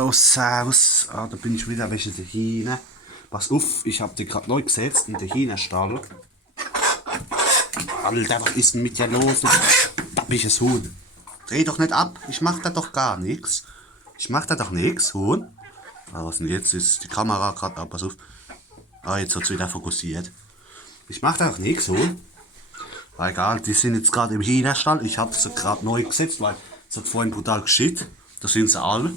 Jo, servus. Ah, da bin ich wieder welche der Hähne. Pass auf, ich hab die gerade neu gesetzt in den Hähnerstall. Alter, was ist denn mit dir los? Dappiges Huhn. Dreh doch nicht ab, ich mach da doch gar nichts. Ich mach da doch nichts, Huhn. Ah, was denn jetzt? Ist die Kamera gerade ab, pass auf. Ah, jetzt hat's wieder fokussiert. Ich mach da doch nichts, Huhn. War egal, die sind jetzt gerade im Hähnerstall. Ich hab sie gerade neu gesetzt, weil es hat vorhin brutal geschieht. Da sind sie alle.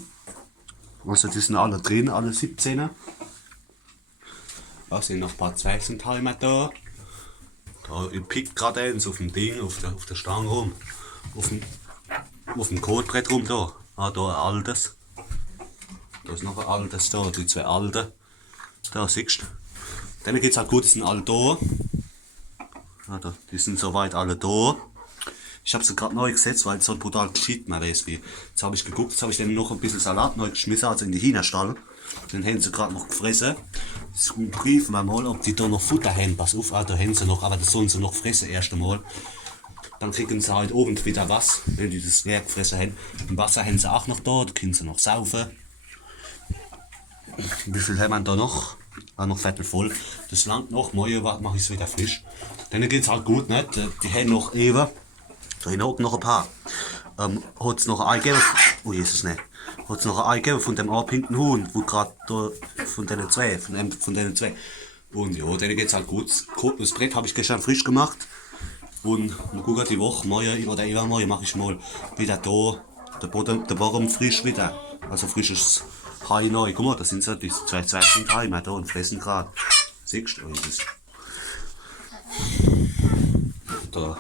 Also die sind alle drin, alle 17er. Da sind noch ein paar Zweisendheimer da. Da pickt gerade eins auf dem Ding, auf der Stange rum. Auf dem Kotbrett rum da. Ah, da ein altes. Da ist noch ein altes da, die zwei alten. Da siehst du. Denen geht's halt gut, die sind alle da. Ah, da. Die sind soweit alle da. Ich habe sie gerade neu gesetzt, weil es so brutal geschieht, man weiß wie. Jetzt habe ich geguckt, jetzt habe ich denen noch ein bisschen Salat neu geschmissen, also in die Hähnerstall. Den haben sie gerade noch gefressen. Jetzt prüfen wir mal, ob die da noch Futter haben. Pass auf, da haben sie noch, aber das sollen sie noch fressen erst einmal. Dann kriegen sie halt oben wieder was, wenn die das leer gefressen haben. Im Wasser haben sie auch noch da können sie noch saufen. Wie viel haben wir da noch? Ah, noch Viertel voll. Das langt noch, morgen mache ich es wieder frisch. Denen geht es halt gut, nicht? Die haben noch eben. Da hinten noch ein paar. Hat es noch ein Ei gegeben? Oh Jesus, ne. Hat es noch ein Ei gegeben von dem abhinten Huhn, wo gerade da von denen zwei. Und ja, denen geht es halt gut. Das Brett habe ich gestern frisch gemacht. Und mal gucken, die Woche, morgen oder übermorgen mache ich mal wieder da der Boden frisch wieder. Also frisches Hai neu. Guck mal, da sind so die zwei Heimer da und fressen gerade. Siehst du? Da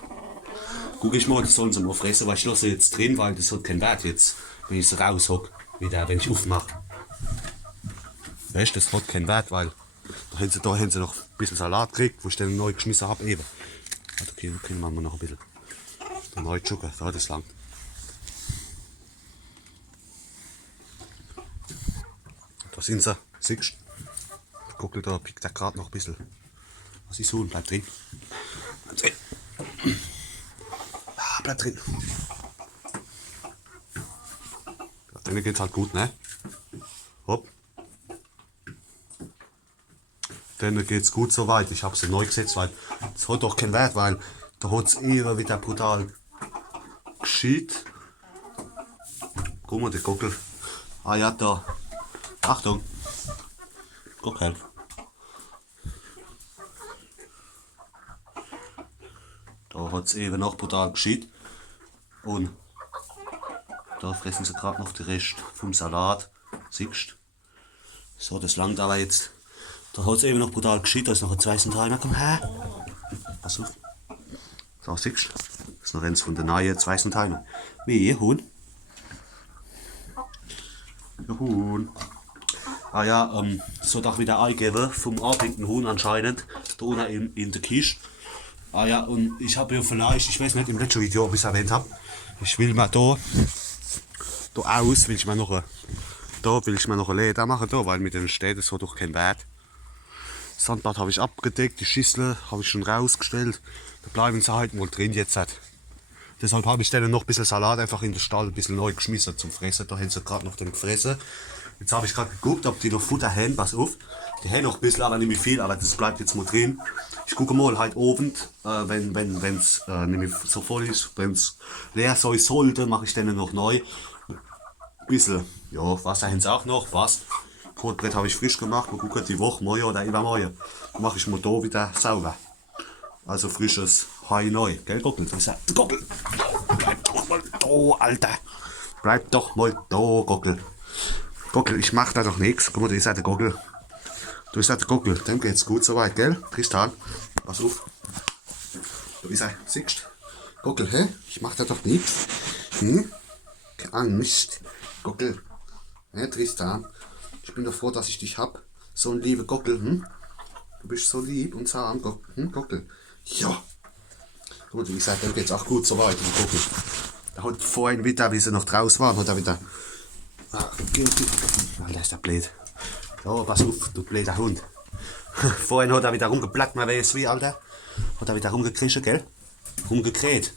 guck ich mal, das sollen sie mal fressen, weil ich lasse jetzt drin, weil das hat keinen Wert jetzt, wenn ich es raushock, wieder, wenn ich aufmache. Weißt du, das hat keinen Wert, weil da haben sie noch ein bisschen Salat gekriegt, wo ich dann neu geschmissen habe eben. Okay, dann können wir mal noch ein bisschen neu schucken, da das lang. Da sind sie, siehst du? Guck, da pickt er gerade noch ein bisschen. Was ist Huhn? Bleib drin. Bleib drin. Ja, denen geht's halt gut, ne? Hopp. Denen geht's gut soweit. Ich habe sie neu gesetzt, weil es hat doch keinen Wert, weil da hat es immer wieder brutal geschieht. Guck mal, der Gockel. Ah ja, da. Achtung. Gockel. Da hat es eben noch brutal geschieht. Und da fressen sie gerade noch den Rest vom Salat. Siehst du? So, das langt aber jetzt. Da hat es eben noch brutal geschieht. Da ist noch ein Zweisendheimer. Komm her. Pass auf. So, siehst du? Das ist noch eins von den neuen Zweisendheimer. Wie, Huhn? Ja, Huhn. Ah ja, es hat auch wieder Ei gegeben vom abhängigen Huhn anscheinend. Da unten in der Kiste. Ah ja, und ich habe ja vielleicht, ich weiß nicht, im letzten Video, ob ich es erwähnt habe, ich will mal da aus, will ich mir noch ein Leder machen, da, weil mit den Städten so doch kein Wert. Das Sandbad habe ich abgedeckt, die Schüssel habe ich schon rausgestellt, da bleiben sie halt mal drin jetzt. Deshalb habe ich denen noch ein bisschen Salat einfach in den Stall ein bisschen neu geschmissen zum Fressen, da haben sie gerade noch den gefressen. Jetzt habe ich gerade geguckt, ob die noch Futter haben, pass auf. Die haben noch ein bisschen, aber nicht mehr viel, aber das bleibt jetzt mal drin. Ich gucke mal halt oben, wenn es nicht mehr so voll ist, wenn es leer sein sollte, mache ich denen noch neu. Ein bisschen, ja, Wasser haben sie auch noch, was. Kotbrett habe ich frisch gemacht, mal gucken, die Woche, morgen oder übermorgen, mache ich mal da wieder sauber. Also frisches Hai neu, gell, Gockel? Gockel! Bleib doch mal da, Alter! Bleib doch mal da, Gockel! Gockel, ich mach da doch nichts. Guck mal, da ist der Gockel. Da ist der Gockel. Dem geht's gut soweit, gell? Tristan, pass auf. Da ist er. Siehst du? Gockel, hä? Ich mach da doch nichts. Keine Angst. Gockel. Hä, Tristan? Ich bin doch froh, dass ich dich hab. So ein lieber Gockel, Du bist so lieb und zahm, Gockel. Ja. Guck mal, wie gesagt, dem geht's auch gut soweit, Gockel. Da hat vorhin wieder, wie sie noch draußen waren, hat er wieder. Alter, ist der blöd. Oh, pass auf, du blöder Hund. Vorhin hat er wieder rumgeplackt, man weiß wie, Alter. Hat er wieder rumgekrischen, gell? Rumgekräht.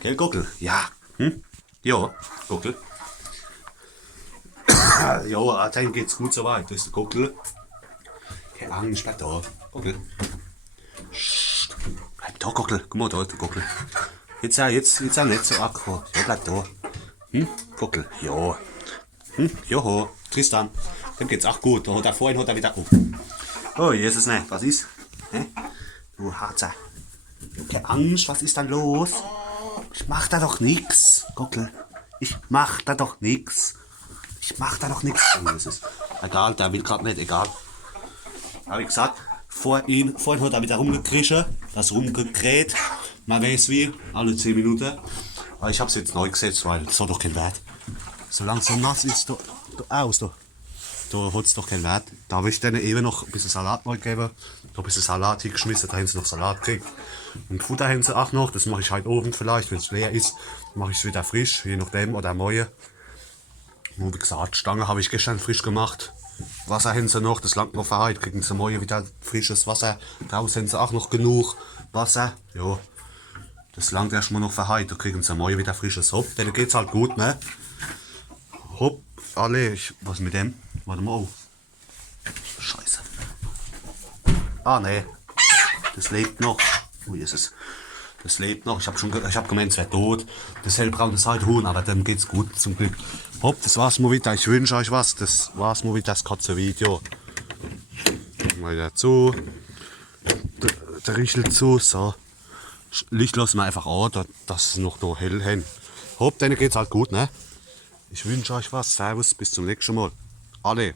Gell, Gockel? Ja. Ja, Gockel. Ja, dann geht's gut soweit. Das ist der Gockel. Keine Angst, bleib da. Gockel. Psst. Bleib da, Gockel. Guck mal, da ist der Gockel. Jetzt auch nicht so aggro. Ja, bleib da. Gockel. Ja. Joho. Tristan. Dem geht's auch gut. Da hat er vorhin wieder. Oh, Jesus, ne. Was ist? Hä? Du Harzer. Keine Angst, was ist dann los? Ich mach da doch nix, Gockel. Ich mach da doch nix. Oh, das ist egal, der will gerade nicht, egal. Hab ich gesagt, vorhin hat er wieder rumgekrischen, das rumgekräht. Man weiß wie, alle 10 Minuten. Aber ich hab's jetzt neu gesetzt, weil das hat doch keinen Wert. Solange es so nass ist, da hat's doch keinen Wert. Da habe ich denen eben noch ein bisschen Salat neu gegeben. Da ein bisschen Salat hingeschmissen, da haben sie noch Salat gekriegt. Und Futter haben sie auch noch, das mache ich heute Abend vielleicht, wenn es leer ist, mache ich es wieder frisch, je nachdem, oder morgen. Und wie gesagt, Stange habe ich gestern frisch gemacht. Wasser haben sie noch, das langt noch für heute, kriegen sie morgen wieder frisches Wasser. Draußen haben sie auch noch genug Wasser. Ja, das langt erstmal noch für heute, da kriegen sie morgen wieder frisches. Hopp, denen geht's halt gut, ne? Hopp, alle, was mit dem? Warte mal, oh. Scheiße. Ah, ne. Das lebt noch. Wo ist es? Das lebt noch. Ich hab gemeint, es wäre tot. Das hellbraune Seithuhn, aber dem geht's gut, zum Glück. Hopp, das war's mal wieder. Ich wünsche euch was. Das war's mal wieder, das Katze-Video. Mal wieder zu. Der Riechel zu. So. Licht lassen wir einfach an, dass es noch da hell haben. Hopp, denen geht's halt gut, ne? Ich wünsche euch was. Servus, bis zum nächsten Mal. Alle.